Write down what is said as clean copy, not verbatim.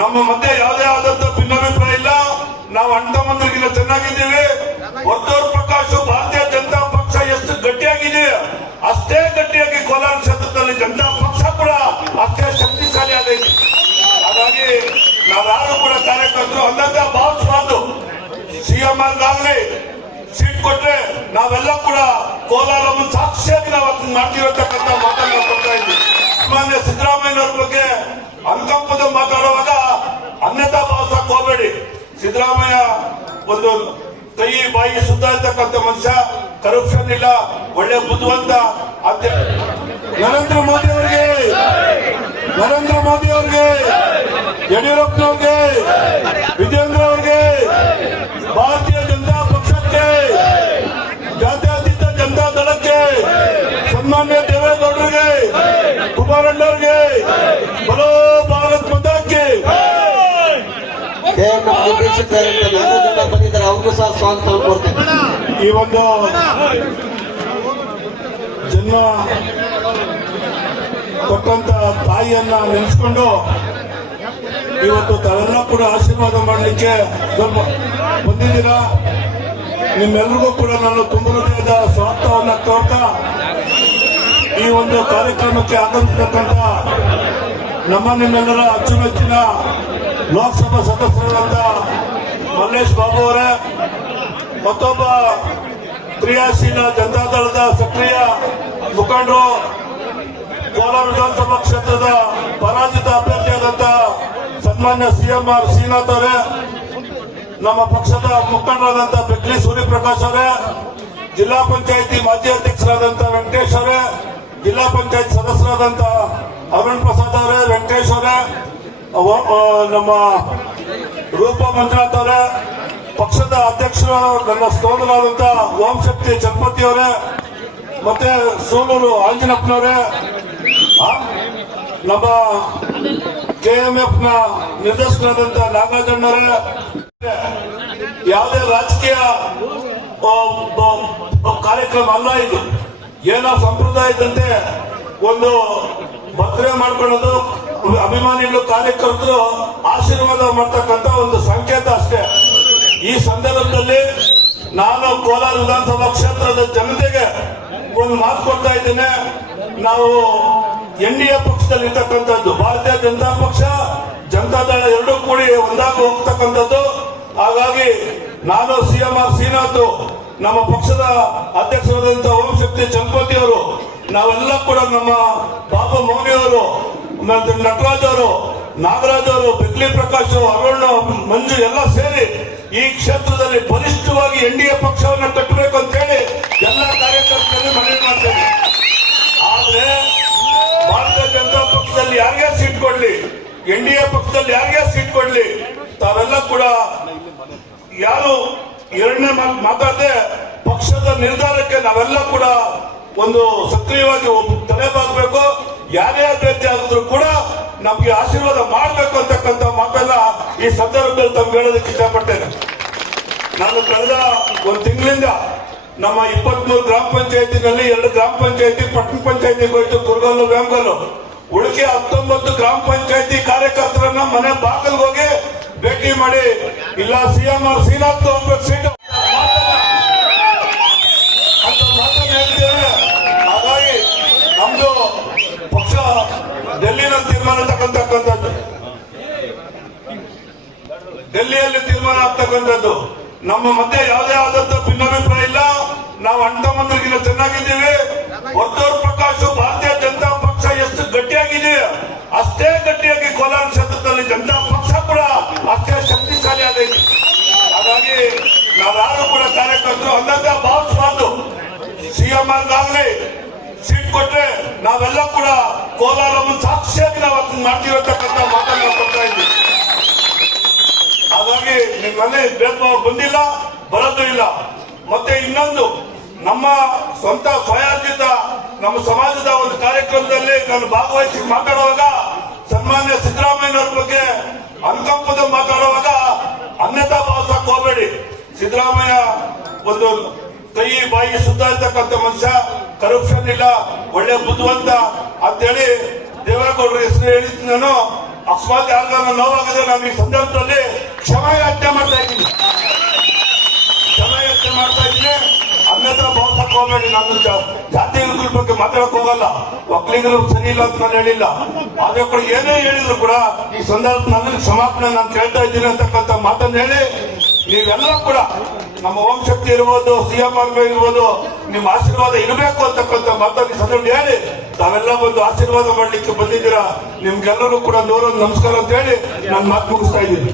ನಮ್ಮ ಮಧ್ಯೆ ಯಾವುದೇ ಆದಂತ ಭಿನ್ನಾಭಿಪ್ರಾಯ ಇಲ್ಲ. ನಾವು ಅಣ್ತಮ್ಮಂದಿರಿಗಿಂತ ಚೆನ್ನಾಗಿದ್ದೀವಿ. ವರ್ತೂರ್ ಪ್ರಕಾಶ್ ಭಾರತೀಯ ಜನತಾ ಪಕ್ಷ ಎಷ್ಟು ಗಟ್ಟಿಯಾಗಿದೆ ಅಷ್ಟೇ ಗಟ್ಟಿಯಾಗಿ ಕೋಲಾರ ಕ್ಷೇತ್ರದಲ್ಲಿ ಜನತಾ ಪಕ್ಷ ಕೂಡ ಅಷ್ಟೇ ಶಕ್ತಿಶಾಲಿ ಆಗೈತಿ. ಹಾಗಾಗಿ ನಾವ್ಯಾರು ಕೂಡ ಕಾರ್ಯಕರ್ತರು ಅಲ್ಲಂತ ಭಾವಿಸಬಾರ್ದು. ಸಿಎಂ ಆಗಲಿ ಸೀಟ್ ಕೊಟ್ರೆ ನಾವೆಲ್ಲ ಕೂಡ ಕೋಲಾರ ಸಾಕ್ಷಿಯಾಗಿ ನಾವು ಅದನ್ನ ಮಾಡ್ತಿರತಕ್ಕಂಥ ಮಾತನ್ನ ಕೊಡ್ತಾ ಇದ್ವಿ. ಸಾಮಾನ್ಯ ಸಿದ್ದರಾಮಯ್ಯನವ್ರ ಬಗ್ಗೆ ಅನುಕಂಪದ ಮಾತಾಡುವಾಗ ಅನ್ಯತಾ ಭಾವಿಸಕ್ ಹೋಗಬೇಡಿ. ಸಿದ್ದರಾಮಯ್ಯ ಒಂದು ಕೈ ಬಾಯಿ ಸುದ್ದ ಇರ್ತಕ್ಕಂಥ ಮನುಷ್ಯ, ಕರಪ್ಷನ್ ಇಲ್ಲ, ಒಳ್ಳೆ ಬುದ್ಧಿವಂತ. ನರೇಂದ್ರ ಮೋದಿ ಅವರಿಗೆ, ನರೇಂದ್ರ ಮೋದಿ ಅವರಿಗೆ, ಯಡಿಯೂರಪ್ಪನವ್ರಿಗೆ, ವಿಜೇಂದ್ರ ಅವರಿಗೆ, ಭಾರತೀಯ ಜನತಾ ಪಕ್ಷಕ್ಕೆ, ಜಾತ್ಯತೀತ ಜನತಾ ದಳಕ್ಕೆ, ಸನ್ಮಾನ್ಯ ದೇವೇಗೌಡರಿಗೆ, ಕುಮಾರಣ್ಣವ್ರಿಗೆ, ಬಲೋ ಭಾರತ್ ಮಾತಾಕ್ಕೆ ಬಂದಿದ್ದಾರೆ, ಅವ್ರಿಗೂ ಸಹ ಸ್ವಾಗತ ಕೊಡ್ತೇನೆ. ಈ ಒಂದು ಜನ್ಮ ಕೊಟ್ಟಂತ ತಾಯಿಯನ್ನ ನೆನೆಸ್ಕೊಂಡು ಇವತ್ತು ತಾವೆಲ್ಲ ಕೂಡ ಆಶೀರ್ವಾದ ಮಾಡಲಿಕ್ಕೆ ಸ್ವಲ್ಪ ಬಂದಿದ್ದೀರಾ. ನಿಮ್ಮೆಲ್ಲರಿಗೂ ಕೂಡ ನಾನು ತುಂಬ ಹೃದಯದ ಸ್ವಾಗತವನ್ನ ಕೋರ್ತಾ ಈ ಒಂದು ಕಾರ್ಯಕ್ರಮಕ್ಕೆ ಆಗಮಿಸತಕ್ಕಂಥ ನಮ್ಮ ನಿಮ್ಮೆಲ್ಲರ ಅಚ್ಚುಮೆಚ್ಚಿನ ಲೋಕಸಭಾ ಸದಸ್ಯರಾದ ಮಲ್ಲೇಶ್ ಬಾಬು ಅವರೇ, ಮತ್ತೊಬ್ಬ ಕ್ರಿಯಾಶೀಲ ಜನತಾದಳದ ಸಕ್ರಿಯ ಮುಖಂಡರು, ಕೋಲಾರ ವಿಧಾನಸಭಾ ಕ್ಷೇತ್ರದ ಪರಾಜಿತ ಅಭ್ಯರ್ಥಿಯಾದಂತ ಸನ್ಮಾನ್ಯ ಸಿಎಂ ಶ್ರೀನಾಥ್ ಅವರೇ, ನಮ್ಮ ಪಕ್ಷದ ಮುಖಂಡರಾದಂತಹ ಬೆಕ್ಲಿ ಸೂರ್ಯಪ್ರಕಾಶ್ ಅವರೇ, ಜಿಲ್ಲಾ ಪಂಚಾಯಿತಿ ಮಾಜಿ ಅಧ್ಯಕ್ಷರಾದಂತ ವೆಂಕಟೇಶ್ ಅವರೇ, ಜಿಲ್ಲಾ ಪಂಚಾಯತ್ ಸದಸ್ಯರಾದಂತ ಅರುಣ್ ಪ್ರಸಾದ್ ಅವರೇ, ವೆಂಕಟೇಶ್ ಅವರೇ, ನಮ್ಮ ರೂಪ ಮಂಜುನಾಥ್ ಅವರೇ, ಪಕ್ಷದ ಅಧ್ಯಕ್ಷರು ನನ್ನ ಸೋದರಾದಂತ ಓಂ ಶಕ್ತಿ ಚಲಪತಿ ಅವರೇ, ಮತ್ತೆ ಸೋಲೂರು ಆಂಜನಪ್ಪನವರೇ, ನಮ್ಮ ಕೆಎಂಎಫ್ ನ ನಿರ್ದೇಶಕರಾದಂತ ನಾಗಾರ್ಜುನವರೇ, ಯಾವುದೇ ರಾಜಕೀಯ ಕಾರ್ಯಕ್ರಮ ಅಲ್ಲ ಇದು. ಏನೋ ಸಂಪ್ರದಾಯದಂತೆ ಒಂದು ಮದುವೆ ಮಾಡ್ಕೊಳ್ಳೋದು, ಅಭಿಮಾನಿಗಳು ಕಾರ್ಯಕರ್ತರು ಆಶೀರ್ವಾದ ಮಾಡ್ತಕ್ಕಂಥ ಒಂದು ಸಂಕೇತ ಅಷ್ಟೇ. ಈ ಸಂದರ್ಭದಲ್ಲಿ ನಾನು ಕೋಲಾರ ವಿಧಾನಸಭಾ ಕ್ಷೇತ್ರದ ಜನತೆಗೆ ಒಂದು ಮಾತು ಕೊಡ್ತಾ ಇದ್ದೇನೆ. ನಾವು ಎನ್ಡಿಎ ಪಕ್ಷದಲ್ಲಿ ಇರ್ತಕ್ಕಂಥದ್ದು, ಭಾರತೀಯ ಜನತಾ ಪಕ್ಷ, ಜನತಾದಳ ಎರಡೂ ಕೂಡಿ ಒಂದಾಗಿ ಹೋಗ್ತಕ್ಕಂಥದ್ದು. ಹಾಗಾಗಿ ನಾನು ಸಿಎಂ ಶ್ರೀನಾಥ್, ನಮ್ಮ ಪಕ್ಷದ ಅಧ್ಯಕ್ಷರಾದಂತಹ ಓಂ ಶಕ್ತಿ ಚಲಪತಿ ಅವರು, ನಾವೆಲ್ಲ ಕೂಡ ನಮ್ಮ ಬಾಬು ಮೌನಿ ಅವರು, ನಟರಾಜ್ ಅವರು, ನಾಗರಾಜ್ ಅವರು, ಬೆಕ್ಲಿ ಪ್ರಕಾಶ್, ಅರುಣ್, ಮಂಜು ಎಲ್ಲ ಸೇರಿ ಈ ಕ್ಷೇತ್ರದಲ್ಲಿ ಬಲಿಷ್ಠವಾಗಿ ಎನ್ಡಿಎ ಪಕ್ಷವನ್ನು ಕಟ್ಟಬೇಕು ಅಂತ ಹೇಳಿ ಎಲ್ಲ ಕಾರ್ಯಕರ್ತರಲ್ಲಿ ಮನವಿ ಮಾಡ್ತೇನೆ. ಆದ್ರೆ ಭಾರತೀಯ ಜನತಾ ಪಕ್ಷದಲ್ಲಿ ಯಾರಿಗೆ ಸೀಟ್ ಕೊಡ್ಲಿ, ಎನ್ಡಿಎ ಪಕ್ಷದಲ್ಲಿ ಯಾರಿಗೆ ಸೀಟ್ ಕೊಡ್ಲಿ, ತಾವೆಲ್ಲ ಕೂಡ ಯಾರು ಎರಡನೇ ಮಾತಾಡದೆ ಪಕ್ಷದ ನಿರ್ಧಾರಕ್ಕೆ ನಾವೆಲ್ಲ ಕೂಡ ಒಂದು ಸಕ್ರಿಯವಾಗಿ ತಲೆಬಾಗಬೇಕು. ಯಾರೇ ಅಭ್ಯರ್ಥಿ ಆಗಿದ್ರು ಕೂಡ ನಮ್ಗೆ ಆಶೀರ್ವಾದ ಮಾಡಬೇಕು ಅಂತಕ್ಕಂಥ ಮಾತೆಲ್ಲ ಈ ಸಂದರ್ಭದಲ್ಲಿ ತಮ್ಗೆ ಹೇಳೋದಕ್ಕೆ ಇಷ್ಟಪಡ್ತೇನೆ. ನಾನು ಕಳೆದ ಒಂದು ತಿಂಗಳಿಂದ ನಮ್ಮ 23 ಗ್ರಾಮ ಪಂಚಾಯತಿನಲ್ಲಿ 2 ಗ್ರಾಮ ಪಂಚಾಯತಿ ಪಟ್ಟಣ ಪಂಚಾಯತಿಗೆ ಹೋಯ್ತು, ಕುರ್ಗಲ್ಲು, ವ್ಯಾಮಗಲ್ಲು. ಉಳಿಕೆ 19 ಗ್ರಾಮ ಪಂಚಾಯತಿ ಕಾರ್ಯಕರ್ತರನ್ನ ಮನೆ ಬಾಗಿಲು ಹೋಗಿ ಭೇಟಿ ಮಾಡಿ, ಇಲ್ಲ ಸಿಎಂ ಶ್ರೀನಾಥ್ ಹೋಗ್ಬೇಕು ಸೀಟು ಅಂತ ಮಾತನ್ನು ಹೇಳ್ತೇವೆ. ಹಾಗಾಗಿ ನಮ್ದು ಪಕ್ಷ ಡೆಲ್ಲಿನಲ್ಲಿ ತೀರ್ಮಾನ ತಗೊಂತಕ್ಕಂಥದ್ದು, ಡೆಲ್ಲಿಯಲ್ಲಿ ತೀರ್ಮಾನ ಆಗ್ತಕ್ಕಂಥದ್ದು. ನಮ್ಮ ಮಧ್ಯೆ ಯಾವುದೇ ಆದಂತ ಭಿನ್ನಾಭಿಪ್ರಾಯ ಇಲ್ಲ. ನಾವು ಅಣ್ತಮ್ಮಂದಿರಿಗಿಂತ ಚೆನ್ನಾಗಿದ್ದೀವಿ. ವರ್ತೂರ್ ಪ್ರಕಾಶ್ ಭಾರತೀಯ ಜನತಾ ಪಕ್ಷ ಎಷ್ಟು ಗಟ್ಟಿಯಾಗಿದೆ ಅಷ್ಟೇ ಗಟ್ಟಿಯಾಗಿ ಕೋಲಾರ ಕ್ಷೇತ್ರದಲ್ಲಿ ಜನತಾ ಪಕ್ಷ ಕೂಡ ಅಷ್ಟೇ ಶಕ್ತಿಶಾಲಿ ಆಗೈತಿ. ಹಾಗಾಗಿ ನಾವ್ಯಾರು ಕೂಡ ಕಾರ್ಯಕರ್ತರು ಅಲ್ಲಂತ ಭಾವಿಸಬಾರ್ದು. ಸಿಎಂ ಆಗಲಿ ಸೀಟ್ ಕೊಟ್ರೆ ನಾವೆಲ್ಲ ಕೂಡ ಕೋಲಾರ ಸಾಕ್ಷಿಯಾಗಿ ನಾವು ಅದನ್ನ ಮಾಡ್ತಿರತಕ್ಕಂಥ ಮಾತನ್ನ ಕೊಡ್ತಾ ಇದ್ವಿ. ಹಾಗಾಗಿ ನಿಮ್ಮಲ್ಲಿ ಭೇದ ಭಾವ ಬಂದಿಲ್ಲ, ಬರೋದು ಇಲ್ಲ. ಮತ್ತೆ ಇನ್ನೊಂದು, ನಮ್ಮ ಸ್ವಂತ ಸ್ವಯಾರ್ಜಿತ ನಮ್ಮ ಸಮಾಜದ ಒಂದು ಕಾರ್ಯಕ್ರಮದಲ್ಲಿ ನಾನು ಭಾಗವಹಿಸಿ ಮಾತಾಡುವಾಗ ಸನ್ಮಾನ್ಯ ಸಿದ್ದರಾಮಯ್ಯನವ್ರ ಬಗ್ಗೆ ಅನುಕಂಪದ ಮಾತಾಡುವಾಗ ಅನ್ಯತಾ ಭಾವಿಸಕ್ ಹೋಗಬೇಡಿ. ಸಿದ್ದರಾಮಯ್ಯ ಒಂದು ಕೈ ಬಾಯಿ ಸುದ್ದ ಇರ್ತಕ್ಕಂಥ ಮನುಷ್ಯ, ಕರಪ್ಷನ್ ಇಲ್ಲ, ಒಳ್ಳೆ ಬುದ್ಧಿವಂತ ಅಂತೇಳಿ ದೇವೇಗೌಡರ ಹೆಸರು ಹೇಳಿದ್ದು ನಾನು. ಅಕಸ್ಮಾತ್ ಯಾರಿಗಾರ ನೋವಾಗಿದ್ರೆ ನಾನು ಈ ಸಂದರ್ಭದಲ್ಲಿ ಕ್ಷಮೆಯಾಚನೆ ಮಾಡ್ತಾ ಇದ್ದೀನಿ. ಕ್ಷಮೆಯಾಚನೆ ಮಾಡ್ತಾ ಇದ್ದೀನಿ. ಅನ್ನತ್ರ ಭಾವಿಸಕ್ ಹೋಗ್ಬೇಡಿ. ನಾನು ಜಾತಿಗಳ ಬಗ್ಗೆ ಮಾತಾಡಕ್ ಹೋಗಲ್ಲ. ಒಕ್ಕಲಿಗರು ಸರಿ ಇಲ್ಲ ಅಂತ ನಾನು ಹೇಳಿಲ್ಲ. ಆದ್ರೆ ಕೂಡ ಏನೇ ಹೇಳಿದ್ರು ಕೂಡ ಈ ಸಂದರ್ಭದಲ್ಲಿ ಕ್ಷಮಾಪಣೆ ನಾನು ಕೇಳ್ತಾ ಇದ್ದೀನಿ ಅಂತಕ್ಕಂಥ ಮಾತನ್ನು ಹೇಳಿ, ನೀವೆಲ್ಲ ಕೂಡ ನಮ್ಮ ಓಂ ಶಕ್ತಿ ಇರ್ಬೋದು, ಸಿಎಂಆರ್ ಇರ್ಬೋದು, ನಿಮ್ಮ ಆಶೀರ್ವಾದ ಇರಬೇಕು ಅಂತಕ್ಕಂಥ ಮಾತನ್ನು ಸಂದರ್ಭ ಹೇಳಿ, ತಾವೆಲ್ಲ ಬಂದು ಆಶೀರ್ವಾದ ಮಾಡ್ಲಿಕ್ಕೆ ಬಂದಿದ್ದೀರಾ. ನಿಮ್ಗೆಲ್ಲರೂ ಕೂಡ ನೂರೊಂದು ನಮಸ್ಕಾರ ಅಂತ ಹೇಳಿ ನಾನು ಮಾತು ಮುಗಿಸ್ತಾ ಇದ್ದೀನಿ.